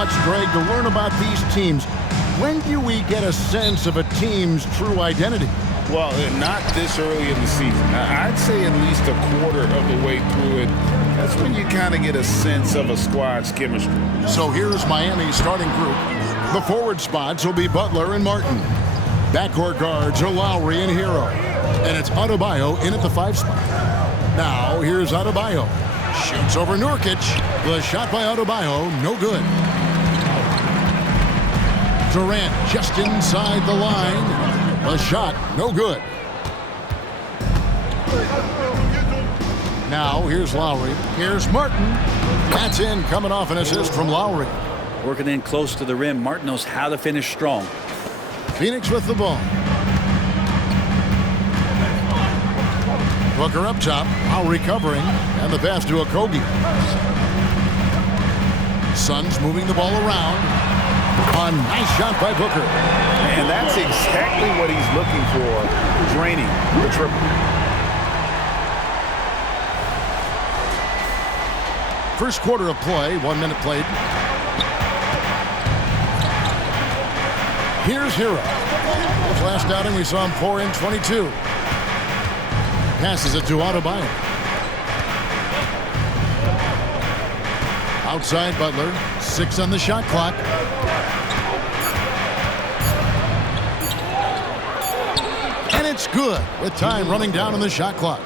much, Greg, to learn about these teams. When do we get a sense of a team's true identity? Well, not this early in the season. I'd say at least a quarter of the way through it. That's when you kind of get a sense of a squad's chemistry. So here's Miami's starting group. The forward spots will be Butler and Martin. Backcourt guards are Lowry and Hero. And it's Adebayo in at the 5 spot. Now here's Adebayo. Shoots over Nurkic. The shot by Adebayo, no good. Durant just inside the line. The shot, no good. Now here's Lowry. Here's Martin. That's in, coming off an assist from Lowry. Working in close to the rim. Martin knows how to finish strong. Phoenix with the ball. Booker up top. Lowry covering. And the pass to Okogie. Suns moving the ball around. A nice shot by Booker. And that's exactly what he's looking for, draining the triple. First quarter of play, 1 minute played. Here's Hero. His last outing, we saw him pour in 22. Passes it to Adebayo. Outside Butler, 6 on the shot clock. And it's good with time running down on the shot clock.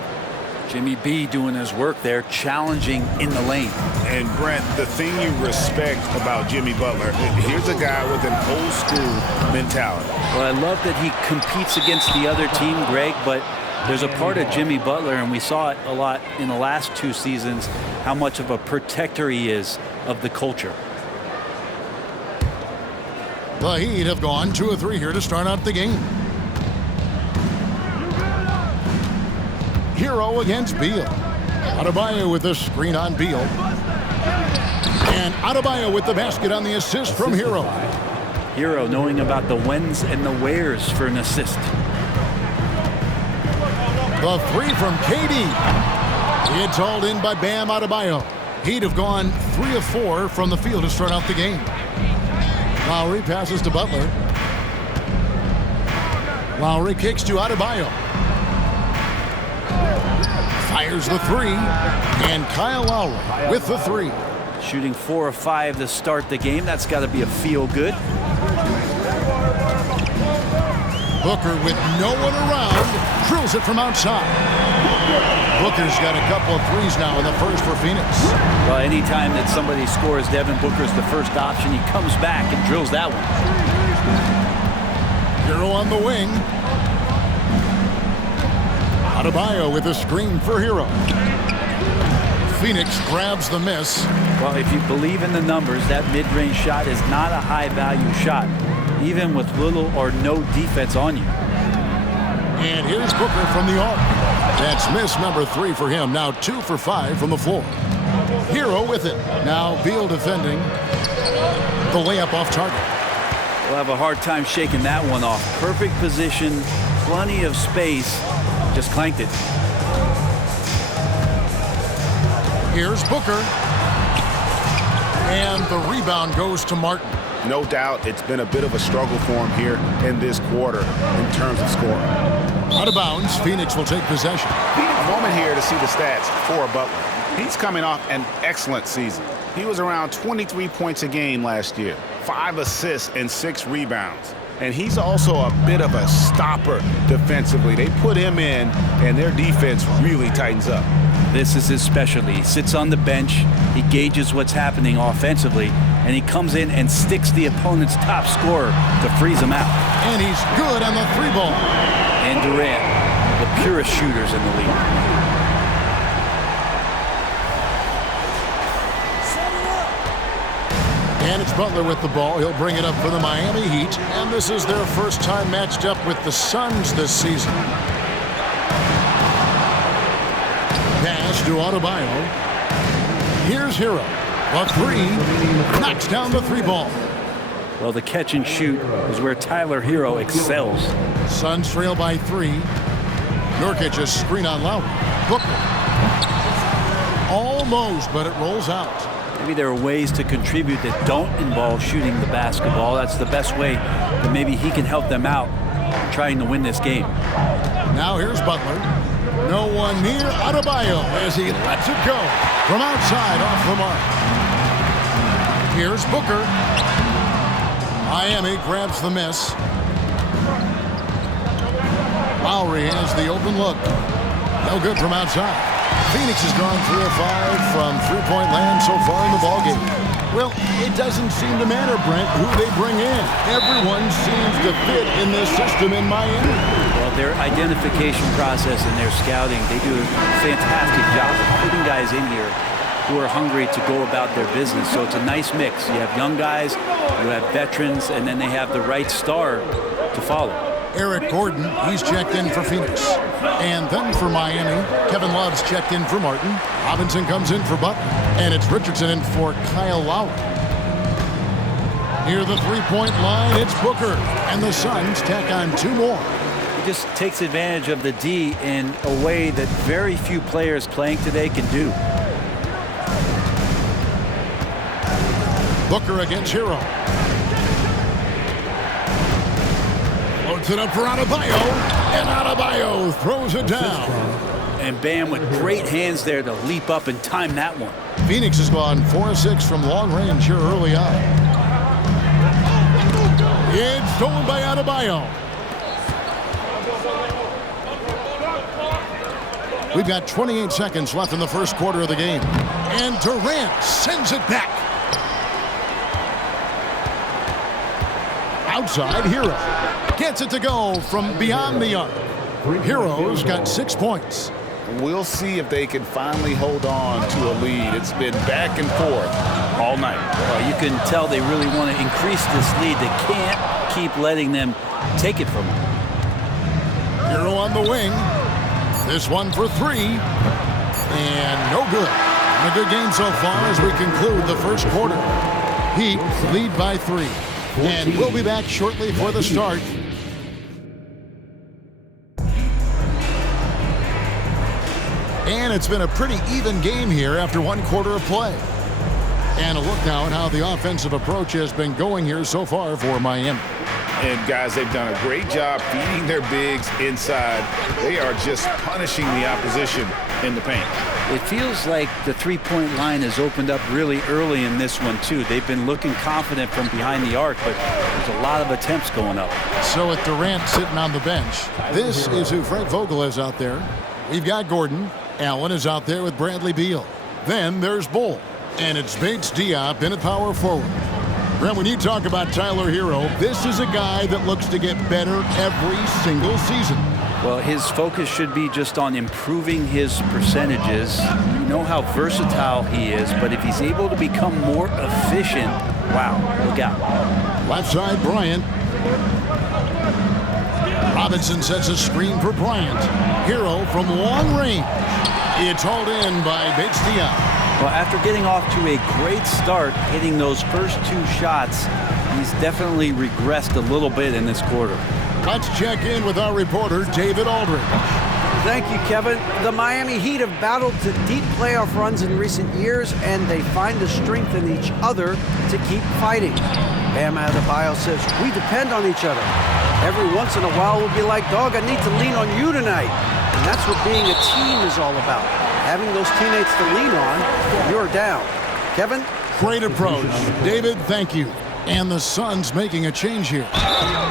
Jimmy B doing his work there, challenging in the lane. And Brent, the thing you respect about Jimmy Butler, here's a guy with an old school mentality. Well, I love that he competes against the other team, Greg, but there's a part of Jimmy Butler, and we saw it a lot in the last 2 seasons, how much of a protector he is of the culture. The Heat have gone 2 of 3 here to start out the game. Hero against Beal. Adebayo with the screen on Beal. And Adebayo with the basket on the assist from Hero. Hero knowing about the whens and the wheres for an assist. The 3 from KD. It's hauled in by Bam Adebayo. He'd have gone 3 of 4 from the field to start out the game. Lowry passes to Butler. Lowry kicks to Adebayo. Fires the 3. And Kyle Lowry with the 3. Shooting 4 of 5 to start the game. That's got to be a feel-good. Booker with no one around. Drills it from outside. Booker's got a couple of 3s now in the first for Phoenix. Well, anytime that somebody scores, Devin Booker's the first option. He comes back and drills that one. Hero on the wing. Adebayo with a screen for Hero. Phoenix grabs the miss. Well, if you believe in the numbers, that mid-range shot is not a high-value shot, even with little or no defense on you. And here's Booker from the arc. That's miss number 3 for him. Now 2 for 5 from the floor. Hero with it. Now Beal defending. The layup off target. We'll have a hard time shaking that one off. Perfect position, plenty of space. Just clanked it. Here's Booker. And the rebound goes to Martin. No doubt it's been a bit of a struggle for him here in this quarter in terms of scoring. Out of bounds, Phoenix will take possession. A moment here to see the stats for Butler. He's coming off an excellent season. He was around 23 points a game last year, 5 assists and 6 rebounds. And he's also a bit of a stopper defensively. They put him in, and their defense really tightens up. This is his specialty. He sits on the bench, he gauges what's happening offensively, and he comes in and sticks the opponent's top scorer to freeze him out. And he's good on the 3-ball. And Durant, the purest shooters in the league. And it's Butler with the ball. He'll bring it up for the Miami Heat. And this is their first time matched up with the Suns this season. Pass to Adebayo. Here's Hero. A 3. Knocks down the 3-ball. Well, the catch and shoot is where Tyler Hero excels. Suns trail by 3. Nurkic a screen on Lowry. Booker. Almost, but it rolls out. maybe there are ways to contribute that don't involve shooting the basketball. That's the best way that maybe he can help them out trying to win this game. Now here's Butler. No one near Adebayo as he lets it go from outside off the mark. Here's Booker. Miami grabs the miss. Lowry has the open look. No good from outside. Phoenix has gone 3 of 5 from three-point land so far in the ballgame. Well, it doesn't seem to matter, Brent, who they bring in. Everyone seems to fit in this system in Miami. Well, their identification process and their scouting, they do a fantastic job of putting guys in here who are hungry to go about their business. So it's a nice mix. You have young guys, you have veterans, and then they have the right star to follow. Eric Gordon, he's checked in for Phoenix. And then for Miami, Kevin Love's checked in for Martin. Robinson comes in for Butler. And it's Richardson in for Kyle Lowry. Near the three-point line, it's Booker. And the Suns tack on 2 more. He just takes advantage of the D in a way that very few players playing today can do. Booker against Hero. Loads it up for Adebayo. And Adebayo throws it down. And Bam with great hands there to leap up and time that one. Phoenix has gone 4 of 6 from long range here early on. It's stolen by Adebayo. We've got 28 seconds left in the first quarter of the game. And Durant sends it back. Outside, Hero gets it to go from beyond the arc. Hero's got 6 points. We'll see if they can finally hold on to a lead. It's been back and forth all night. Well, you can tell they really want to increase this lead. They can't keep letting them take it from them. Hero on the wing. This one for 3. And no good. A good game so far as we conclude the first quarter. Heat lead by 3. And we'll be back shortly for the start. And it's been a pretty even game here after 1 quarter of play. And a look now at how the offensive approach has been going here so far for Miami. And guys, they've done a great job feeding their bigs inside. They are just punishing the opposition in the paint. It feels like the three-point line has opened up really early in this one, too. They've been looking confident from behind the arc, but there's a lot of attempts going up. So with Durant sitting on the bench, this is who Frank Vogel is out there. We've got Gordon. Allen is out there with Bradley Beal. Then there's Bull. And it's Bates Diop in at power forward. Brent, when you talk about Tyler Hero, this is a guy that looks to get better every single season. Well, his focus should be just on improving his percentages. You know how versatile he is, but if he's able to become more efficient, wow, look out. Left side, Bryant. Robinson sets a screen for Bryant. Hero from long range. It's hauled in by Bates Diop. Well, after getting off to a great start, hitting those first 2 shots, he's definitely regressed a little bit in this quarter. Let's check in with our reporter, David Aldridge. Thank you, Kevin. The Miami Heat have battled to deep playoff runs in recent years, and they find the strength in each other to keep fighting. Bam Adebayo says, we depend on each other. Every once in a while, we'll be like, dog, I need to lean on you tonight. And that's what being a team is all about. Having those teammates to lean on when you're down. Kevin? Great approach. David, thank you. And the Suns making a change here.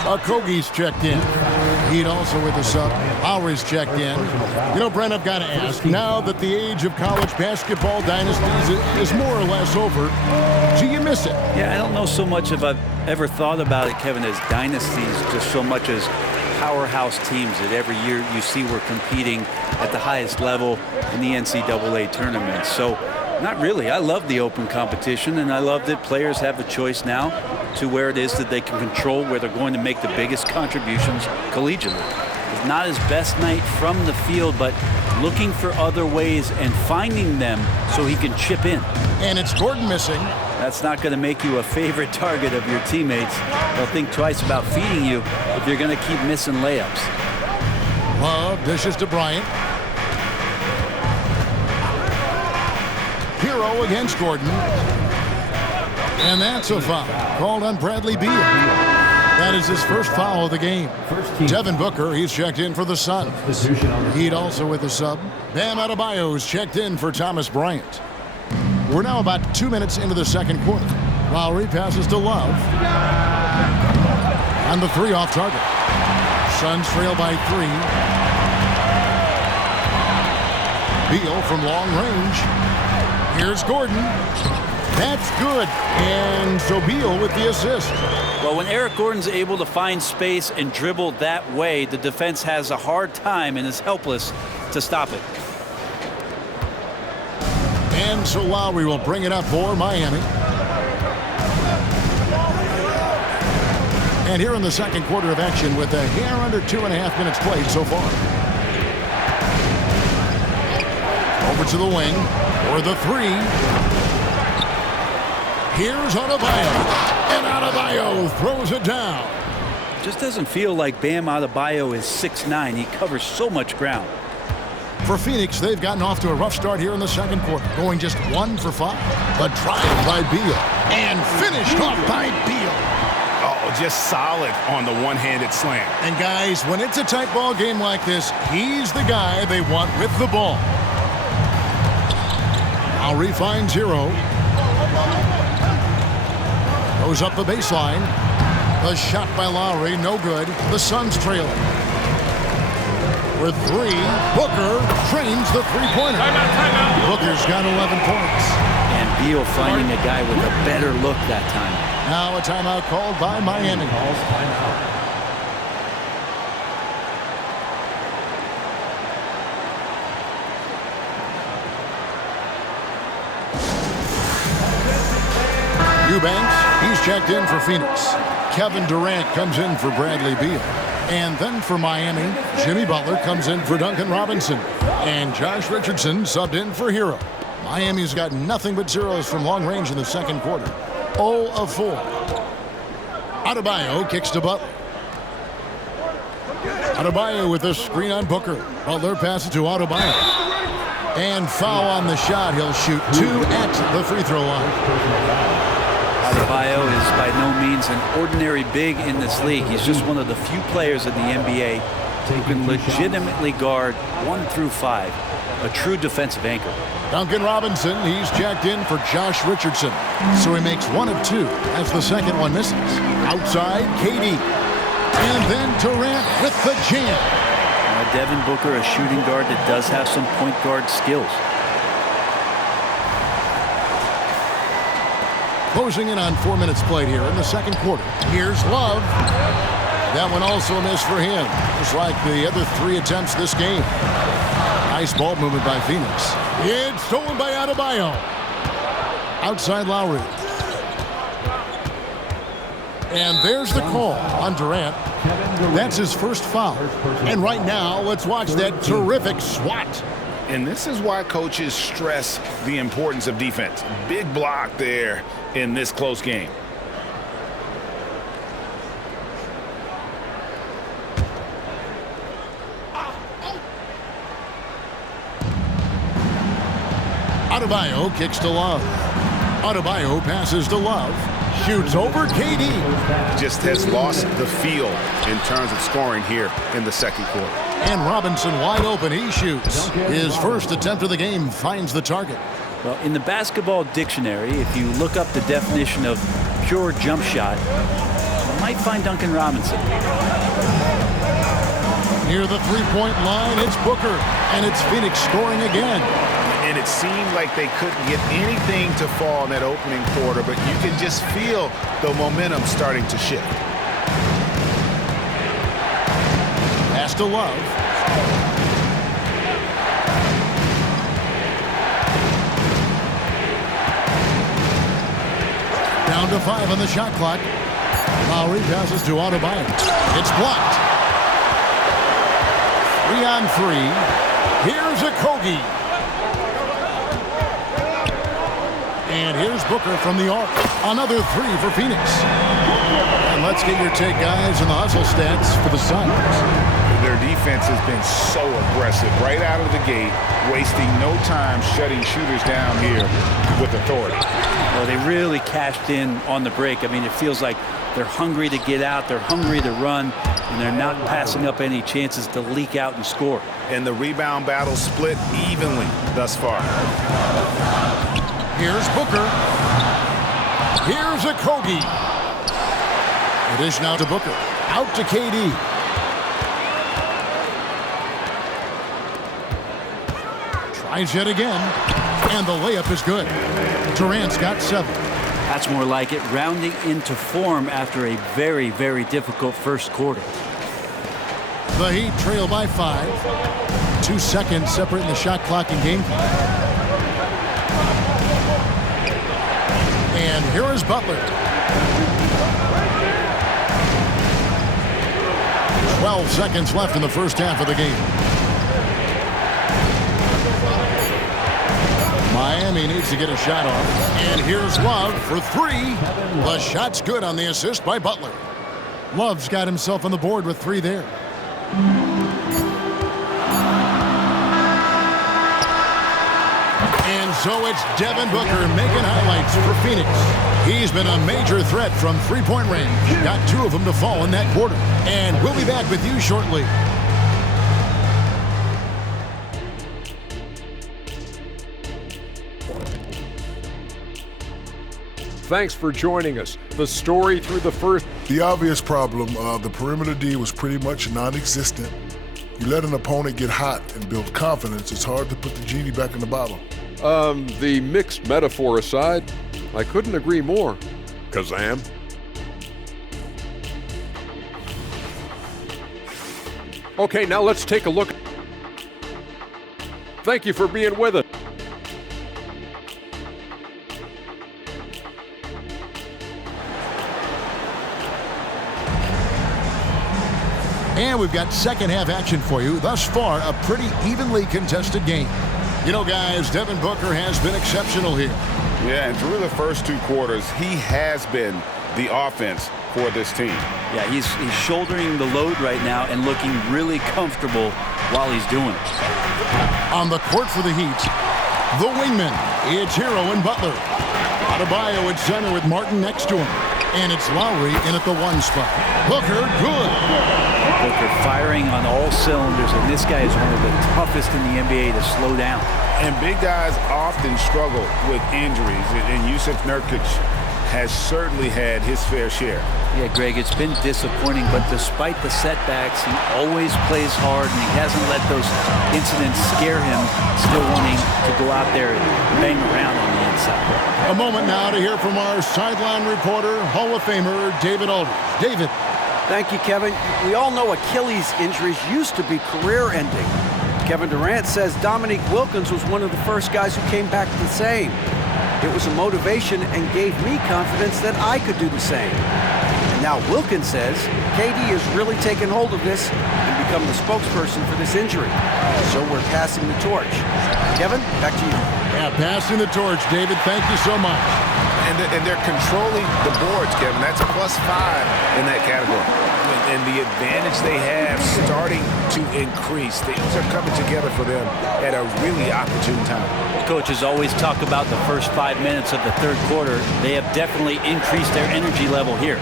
Okogie's checked in. Heat also with the sub. Lowry's checked in. You know, Brent, I've got to ask, now that the age of college basketball dynasties is more or less over, do you miss it? Yeah, I don't know so much if I've ever thought about it, Kevin, as dynasties, just so much as powerhouse teams that every year you see we're competing at the highest level in the NCAA tournament. So not really. I love the open competition, and I love that players have the choice now to where it is that they can control where they're going to make the biggest contributions collegiately. It's not his best night from the field, but looking for other ways and finding them so he can chip in. And it's Gordon missing. That's not going to make you a favorite target of your teammates. They'll think twice about feeding you if you're going to keep missing layups. Love dishes to Bryant. Hero against Gordon. And that's a foul called on Bradley Beal. That is his first foul of the game. Devin Booker, he's checked in for the Suns. Heat also with the sub. Bam Adebayo's checked in for Thomas Bryant. We're now about 2 minutes into the second quarter. Lowry passes to Love. On the three off target. Suns trail by 3. Beal from long range. Here's Gordon. That's good. And so Beal with the assist. Well, when Eric Gordon's able to find space and dribble that way, the defense has a hard time and is helpless to stop it. And so Lowry will bring it up for Miami. And here in the second quarter of action with a hair under 2.5 minutes played so far. Over to the wing for the three. Here's Adebayo. And Adebayo throws it down. Just doesn't feel like Bam Adebayo is 6'9". He covers so much ground. For Phoenix, they've gotten off to a rough start here in the second quarter, going just 1 for 5. A drive by Beal. And finished off by Beal. Oh, just solid on the one-handed slam. And guys, when it's a tight ball game like this, he's the guy they want with the ball. Lowry finds Hero. Goes up the baseline. A shot by Lowry, no good. The Suns trailing. For 3, Booker trains the three-pointer. Timeout. Booker's got 11 points. And Beal finding a guy with a better look that time. Now a timeout called by Miami. Eubanks, he's checked in for Phoenix. Kevin Durant comes in for Bradley Beal. And then for Miami, Jimmy Butler comes in for Duncan Robinson. And Josh Richardson subbed in for Hero. Miami's got nothing but zeros from long range in the second quarter. 0 of 4. Adebayo kicks to Butler. Adebayo with a screen on Booker. Butler passes to Adebayo. And foul on the shot. He'll shoot 2 at the free throw line. Adebayo is by no means an ordinary big in this league. He's just one of the few players in the NBA who can legitimately guard 1 through 5. A true defensive anchor. Duncan Robinson, he's checked in for Josh Richardson. So he makes 1 of 2 as the second one misses. Outside, KD. And then Durant with the jam. Devin Booker, a shooting guard that does have some point guard skills. Closing in on 4 minutes played here in the second quarter. Here's Love. That one also a miss for him, just like the other 3 attempts this game. Nice ball movement by Phoenix. It's stolen by Adebayo. Outside Lowry. And there's the call on Durant. That's his first foul. And right now, let's watch that terrific swat. And this is why coaches stress the importance of defense. Big block there in this close game. Adebayo kicks to Love. Adebayo passes to Love. Shoots over KD. Just has lost the feel in terms of scoring here in the second quarter. And Robinson wide open. He shoots. His first attempt of the game finds the target. Well, in the basketball dictionary, if you look up the definition of pure jump shot, you might find Duncan Robinson. Near the three-point line, it's Booker. And it's Phoenix scoring again. And it seemed like they couldn't get anything to fall in that opening quarter, but you can just feel the momentum starting to shift. Pass to Love. Down to 5 on the shot clock. Lowry passes to Adebayo. It's blocked. 3 on 3. Here's Okogie. And here's Booker from the arc. Another 3 for Phoenix. And let's get your take, guys, on the hustle stats for the Suns. Their defense has been so aggressive right out of the gate, wasting no time shutting shooters down here with authority. Well, they really cashed in on the break. I mean, it feels like they're hungry to get out, they're hungry to run, and they're not passing up any chances to leak out and score. And the rebound battle split evenly thus far. Here's Booker. Here's Okogie. It is now to Booker. Out to KD. Tries yet again. And the layup is good. Durant's got 7. That's more like it, rounding into form after a very, very difficult first quarter. The Heat trail by 5. 2 seconds separating the shot clock and game clock. And here is Butler. 12 seconds left in the first half of the game. Miami needs to get a shot off. And here's Love for 3. The shot's good on the assist by Butler. Love's got himself on the board with 3 there. And so it's Devin Booker making highlights for Phoenix. He's been a major threat from three-point range. Got 2 of them to fall in that quarter. And we'll be back with you shortly. Thanks for joining us. The story through the first. The obvious problem, the perimeter D was pretty much non-existent. You let an opponent get hot and build confidence, it's hard to put the genie back in the bottle. The mixed metaphor aside, I couldn't agree more. Kazam. Okay, now let's take a look. Thank you for being with us. And we've got second half action for you. Thus far, a pretty evenly contested game. You know, guys, Devin Booker has been exceptional here. Yeah, and through the first 2 quarters, he has been the offense for this team. Yeah, he's shouldering the load right now and looking really comfortable while he's doing it. On the court for the Heat, the wingman, it's Hero and Butler. Adebayo at center with Martin next to him. And it's Lowry in at the 1 spot. Booker, good. Booker firing on all cylinders, and this guy is one of the toughest in the NBA to slow down. And big guys often struggle with injuries, and Jusuf Nurkic has certainly had his fair share. Yeah, Greg, it's been disappointing, but despite the setbacks, he always plays hard, and he hasn't let those incidents scare him, still wanting to go out there and bang around on the inside. A moment now to hear from our sideline reporter, Hall of Famer David Aldridge. David. Thank you, Kevin. We all know Achilles injuries used to be career-ending. Kevin Durant says Dominique Wilkins was one of the first guys who came back the same. It was a motivation and gave me confidence that I could do the same. And now Wilkins says KD has really taken hold of this and become the spokesperson for this injury. So we're passing the torch. Kevin, back to you. Yeah, passing the torch, David. Thank you so much. And they're controlling the boards, Kevin. That's a +5 in that category. And the advantage they have starting to increase. Things are coming together for them at a really opportune time. Coaches always talk about the first 5 minutes of the third quarter. They have definitely increased their energy level here.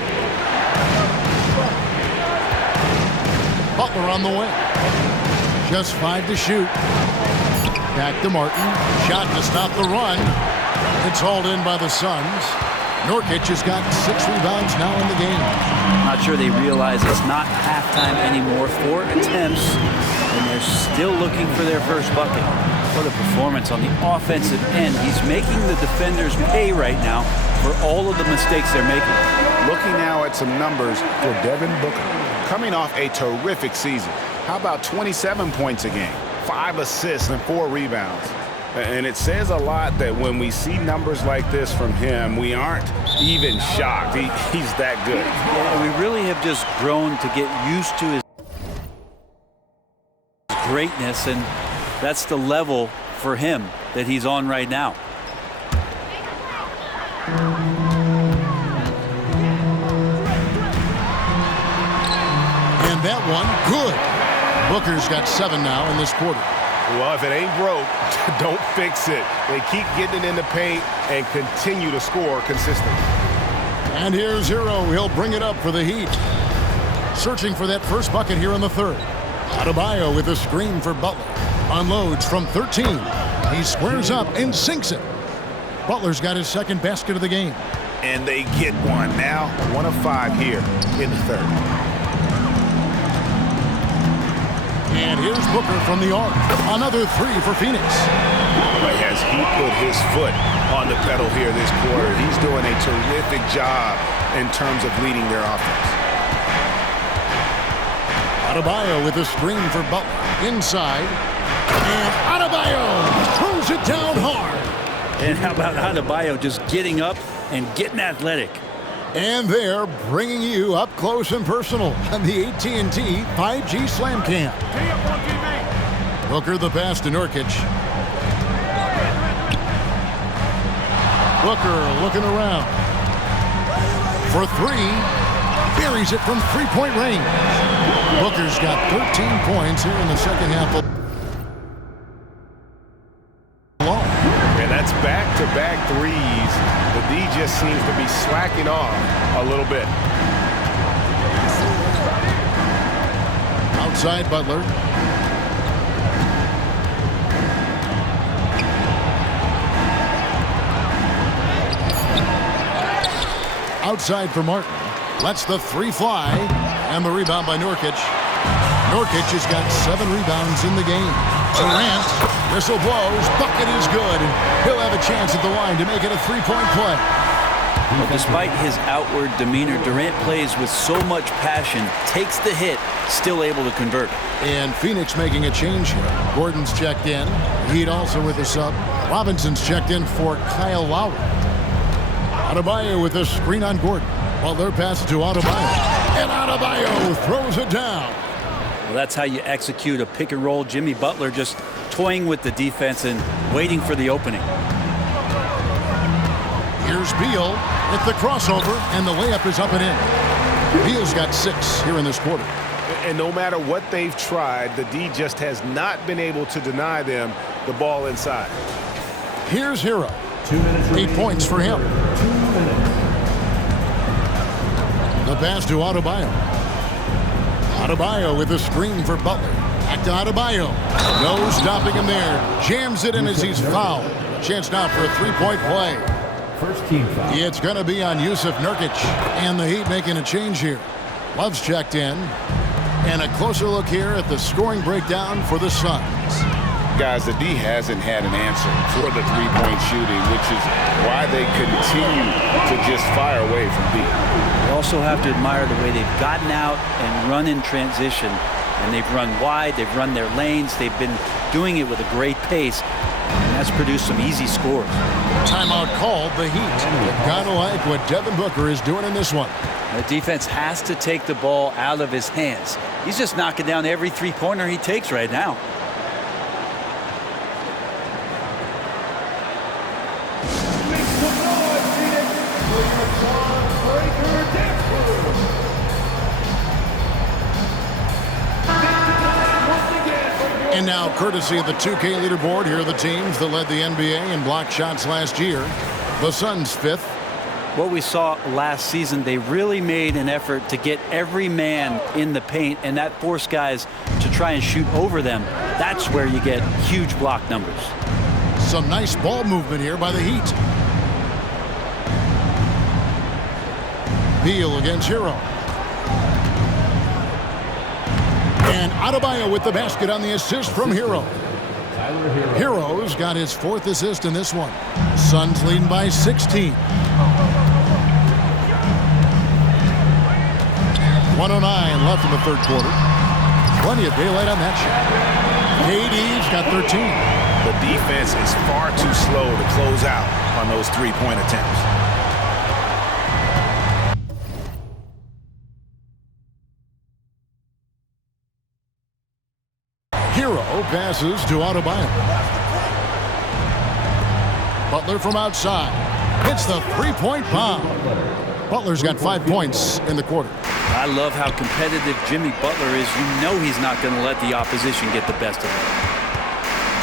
Butler on the way. Just 5 to shoot. Back to Martin. Shot to stop the run. It's hauled in by the Suns. Nurkic has got 6 rebounds now in the game. Not sure they realize it's not halftime anymore. 4 attempts, and they're still looking for their first bucket. What a performance on the offensive end. He's making the defenders pay right now for all of the mistakes they're making. Looking now at some numbers for Devin Booker. Coming off a terrific season. How about 27 points a game, 5 assists, and 4 rebounds? And it says a lot that when we see numbers like this from him, we aren't even shocked. He's that good. Yeah, we really have just grown to get used to his greatness, and that's the level for him that he's on right now. And that one, good. Booker's got 7 now in this quarter. Well, if it ain't broke, don't fix it. They keep getting it in the paint and continue to score consistently. And here's Hero. He'll bring it up for the Heat. Searching for that first bucket here in the third. Adebayo with a screen for Butler. Unloads from 13. He squares up and sinks it. Butler's got his second basket of the game. And they get one now. 1 of 5 here in the third. And here's Booker from the arc. Another 3 for Phoenix. But as he put his foot on the pedal here this quarter, he's doing a terrific job in terms of leading their offense. Adebayo with a screen for Butler. Inside. And Adebayo throws it down hard. And how about Adebayo just getting up and getting athletic? And they're bringing you up close and personal on the AT&T 5G Slam Cam. Booker the pass to Nurkic. Booker looking around. For 3. Buries it from 3-point range. Booker's got 13 points here in the second half. And that's back-to-back threes. The D just seems to be slacking off a little bit. Outside Butler. Outside for Martin. Lets the 3 fly. And the rebound by Nurkic. Nurkic has got 7 rebounds in the game. Durant, whistle blows, bucket is good, and he'll have a chance at the line to make it a 3-point play. Well, despite his outward demeanor, Durant plays with so much passion, takes the hit, still able to convert. And Phoenix making a change here. Gordon's checked in. Heat also with a sub. Robinson's checked in for Kyle Lowry. Adebayo with a screen on Gordon. Butler passes to Adebayo. And Adebayo throws it down. Well, that's how you execute a pick and roll. Jimmy Butler just toying with the defense and waiting for the opening. Here's Beal with the crossover, and the layup is up and in. Beal's got 6 here in this quarter. And no matter what they've tried, the D just has not been able to deny them the ball inside. Here's Hero. 8 points for him. The pass to Adebayo. Adebayo with a screen for Butler. Back to Adebayo. No stopping him there. Jams it in as he's fouled. Chance now for a 3-point play. First team foul. It's going to be on Yusuf Nurkic. And the Heat making a change here. Love's checked in. And a closer look here at the scoring breakdown for the Suns. Guys, the D hasn't had an answer for the 3-point shooting, which is why they continue to just fire away from B. You also have to admire the way they've gotten out and run in transition. And they've run wide, they've run their lanes, they've been doing it with a great pace. And that's produced some easy scores. Timeout called the Heat. They've got to like what Devin Booker is doing in this one. The defense has to take the ball out of his hands. He's just knocking down every 3-pointer he takes right now. And now, courtesy of the 2K leaderboard, here are the teams that led the NBA in block shots last year. The Suns 5th. What we saw last season, they really made an effort to get every man in the paint, and that forced guys to try and shoot over them. That's where you get huge block numbers. Some nice ball movement here by the Heat. Beal against Hero. And Adebayo with the basket on the assist from Hero. Hero's got his 4th assist in this one. Suns leading by 16. 1:09 left in the third quarter. Plenty of daylight on that shot. KD's got 13. The defense is far too slow to close out on those 3-point attempts. Hero passes to Adebayo. Butler from outside. Hits the 3-point bomb. Butler's got 5 points in the quarter. I love how competitive Jimmy Butler is. You know he's not going to let the opposition get the best of him.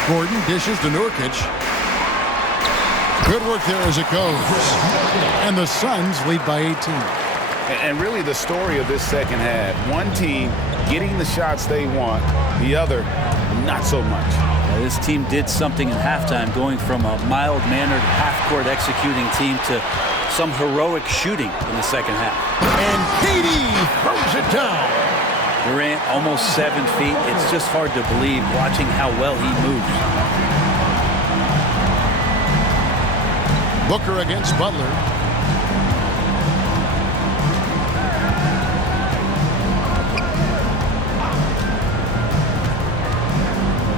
Gordon dishes to Nurkic. Good work there as it goes. And the Suns lead by 18. And really the story of this second half, one team getting the shots they want, the other not so much. This team did something in halftime, going from a mild-mannered half-court executing team to some heroic shooting in the second half. And KD throws it down. Durant almost 7 feet. It's just hard to believe watching how well he moves. Booker against Butler.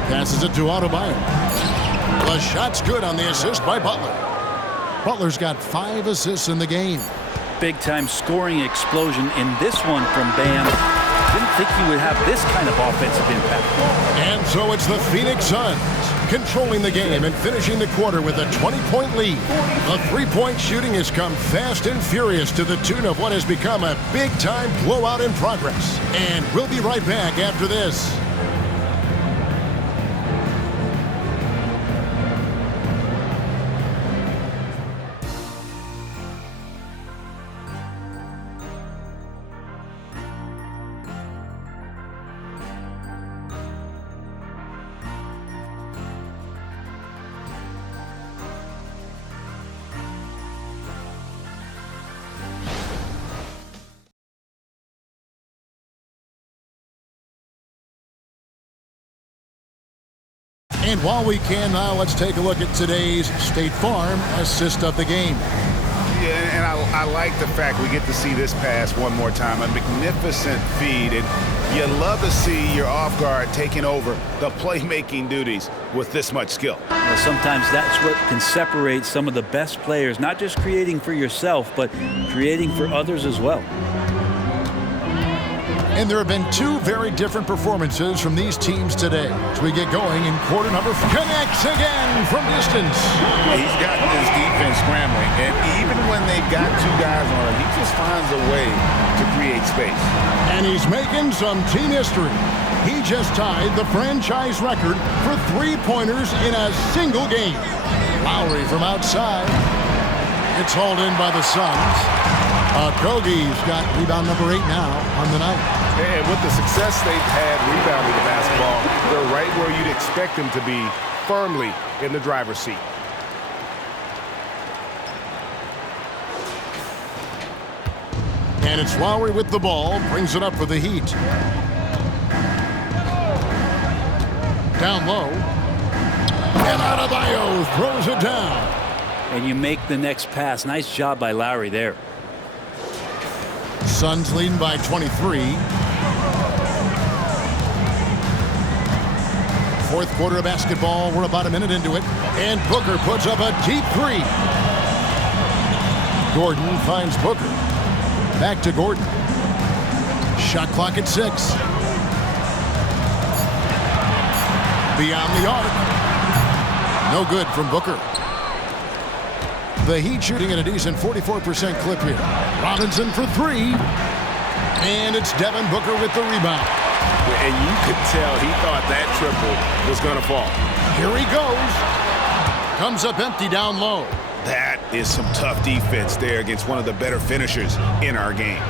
Passes it to Adebayo. The shot's good on the assist by Butler. Butler's got 5 assists in the game. Big-time scoring explosion in this one from Bam. Didn't think he would have this kind of offensive impact. And so it's the Phoenix Suns controlling the game and finishing the quarter with a 20-point lead. The three-point shooting has come fast and furious to the tune of what has become a big-time blowout in progress. And we'll be right back after this. And while we can now, let's take a look at today's State Farm assist of the game. Yeah, and I like the fact we get to see this pass one more time. A magnificent feed, and you love to see your off guard taking over the playmaking duties with this much skill. Well, sometimes that's what can separate some of the best players, not just creating for yourself, but creating for others as well. And there have been 2 very different performances from these teams today. As we get going in quarter number 4. Connects again from distance. He's gotten his defense scrambling, and even when they've got 2 guys on him, he just finds a way to create space. And he's making some team history. He just tied the franchise record for 3-pointers in a single game. Lowry from outside. It's hauled in by the Suns. Okogie's got rebound number 8 now on the night. And with the success they've had rebounding the basketball, they're right where you'd expect them to be, firmly in the driver's seat. And it's Lowry with the ball, brings it up for the Heat. Down low. And Adebayo throws it down. And you make the next pass. Nice job by Lowry there. Suns leading by 23. Fourth quarter of basketball. We're about a minute into it. And Booker puts up a deep 3. Gordon finds Booker. Back to Gordon. Shot clock at 6. Beyond the arc. No good from Booker. The Heat shooting at a decent 44% clip here. Robinson for 3. And it's Devin Booker with the rebound. And you could tell he thought that triple was going to fall. Here he goes. Comes up empty down low. That is some tough defense there against one of the better finishers in our game.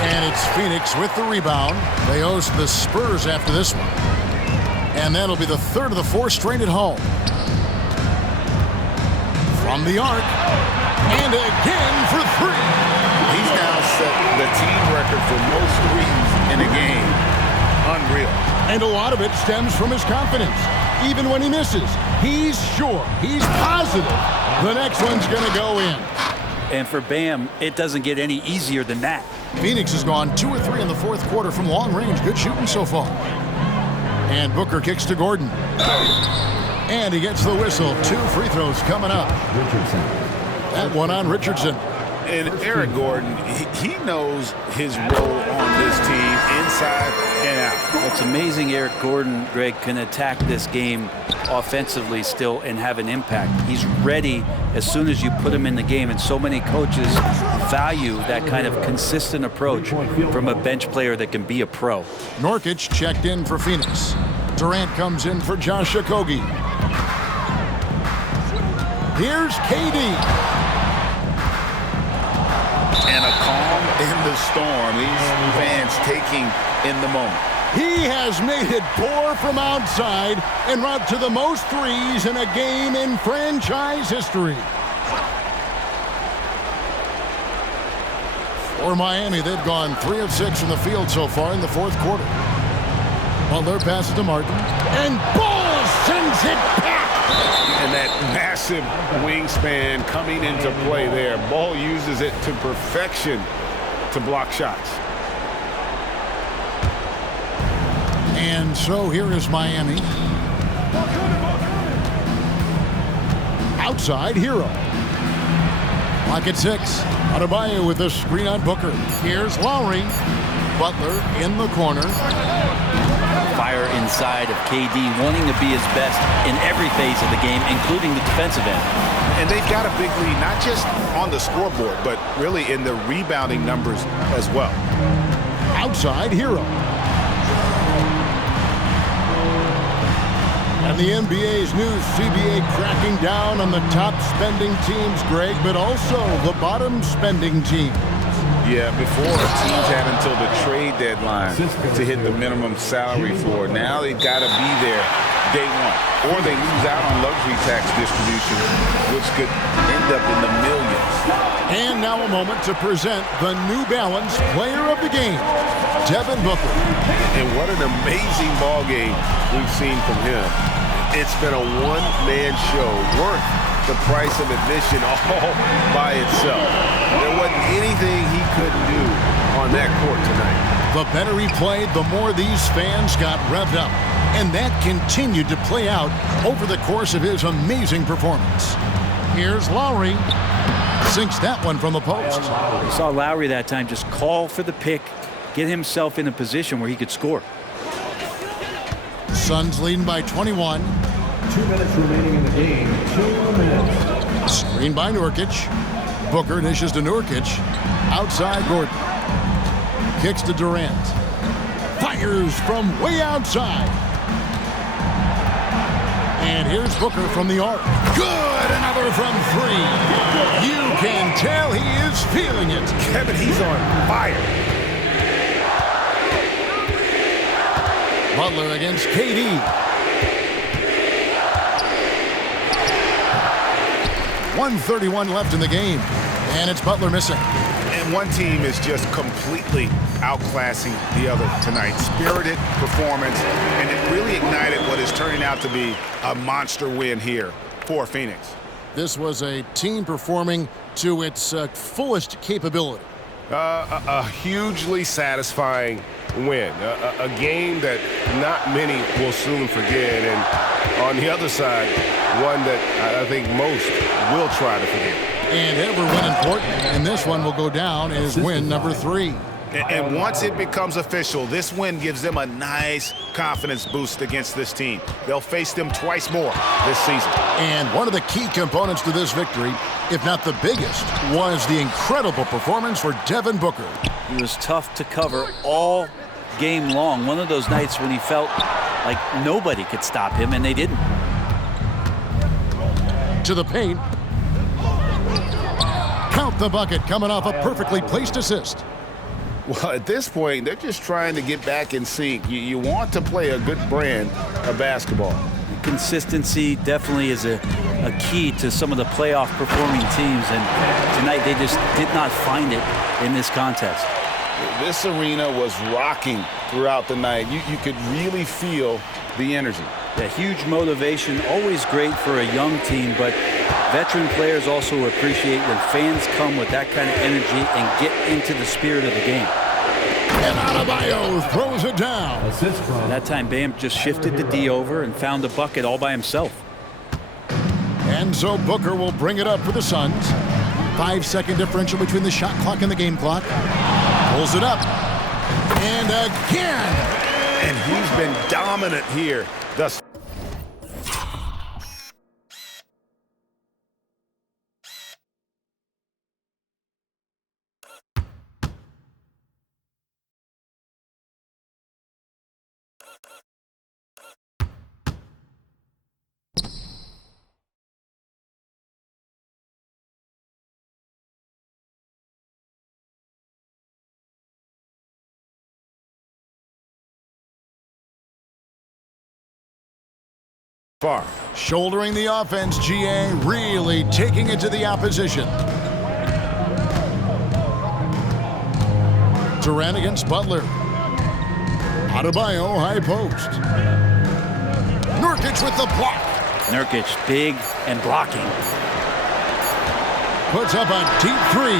And it's Phoenix with the rebound. They host the Spurs after this one. And that'll be the 3rd of the 4 straight at home. From the arc. And again for 3. He's now set the team record for most threes in a game. Unreal. And a lot of it stems from his confidence. Even when he misses, he's sure, he's positive the next one's going to go in. And for Bam, it doesn't get any easier than that. Phoenix has gone 2 or 3 in the fourth quarter from long range. Good shooting so far. And Booker kicks to Gordon. And he gets the whistle. 2 free throws coming up. Richardson. That one on Richardson. And Eric Gordon, he knows his role on this team inside and out. It's amazing Eric Gordon, Greg, can attack this game offensively still and have an impact. He's ready as soon as you put him in the game, and so many coaches value that kind of consistent approach from a bench player that can be a pro. Nurkic checked in for Phoenix. Durant comes in for Josh Okogie. Here's KD. And a calm in the storm. These fans taking in the moment. He has made it pour from outside en route to the most threes in a game in franchise history. For Miami, they've gone 3 of 6 from the field so far in the fourth quarter. Butler passes to Martin, and Ball sends it back. And that massive wingspan coming into play there. Ball uses it to perfection to block shots. And so here is Miami. Outside, Hero. Lock at 6. Adebayo with a screen on Booker. Here's Lowry. Butler in the corner. Fire inside of KD, wanting to be his best in every phase of the game, including the defensive end. And they've got a big lead, not just on the scoreboard, but really in the rebounding numbers as well. Outside, Hero. And the NBA's new CBA cracking down on the top spending teams, Greg, but also the bottom spending teams. Yeah, before teams had until the trade deadline to hit the minimum salary floor. Now they've got to be there day one, or they lose out on luxury tax distribution, which could end up in the millions. And now a moment to present the New Balance Player of the Game, Devin Booker. And what an amazing ball game we've seen from him. It's been a one-man show worth the price of admission all by itself. There wasn't anything he couldn't do on that court tonight. The better he played, the more these fans got revved up. And that continued to play out over the course of his amazing performance. Here's Lowry. Sinks that one from the post. We saw Lowry that time just call for the pick, get himself in a position where he could score. Suns leading by 21. 2 minutes remaining in the game. 2 minutes. Screen by Nurkic. Booker dishes to Nurkic. Outside Gordon. Kicks to Durant. Fires from way outside. And here's Booker from the arc. Good! Another from 3. You can tell he is feeling it. Kevin, he's on fire. Butler against KD. .131 left in the game. And it's Butler missing. And one team is just completely outclassing the other tonight. Spirited performance, and it really ignited what is turning out to be a monster win here for Phoenix. This was a team performing to its fullest capability. A hugely satisfying win. A game that not many will soon forget. And on the other side, one that I think most will try to forget. And every win important, and this one will go down as win number 3. And once it becomes official, this win gives them a nice confidence boost against this team. They'll face them twice more this season. And one of the key components to this victory, if not the biggest, was the incredible performance for Devin Booker. He was tough to cover all game long. One of those nights when he felt like nobody could stop him, and they didn't. To the paint. Count the bucket coming off a perfectly placed assist. Well, at this point, they're just trying to get back in sync. You want to play a good brand of basketball. Consistency definitely is a key to some of the playoff performing teams, and tonight they just did not find it in this contest. This arena was rocking throughout the night. You could really feel the energy. Yeah, huge motivation, always great for a young team, but veteran players also appreciate when fans come with that kind of energy and get into the spirit of the game. And Adebayo throws it down. That time, Bam just shifted the D over and found the bucket all by himself. And so Booker will bring it up for the Suns. 5-second differential between the shot clock and the game clock. Pulls it up. And again. And he's been dominant here thus. far. Shouldering the offense, GA really taking it to the opposition. Durant against Butler. Adebayo, high post. Nurkic with the block. Nurkic, big and blocking. Puts up a deep three.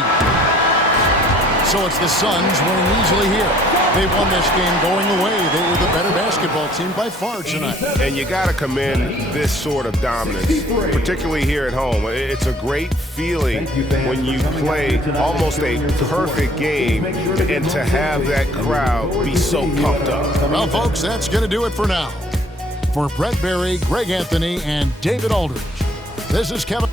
So it's the Suns winning easily here. They won this game going away. They were the better basketball team by far tonight. And you got to commend this sort of dominance, particularly here at home. It's a great feeling when you play almost a perfect game and to have that crowd be so pumped up. Well, folks, that's going to do it for now. For Brett Berry, Greg Anthony, and David Aldridge, this is Kevin.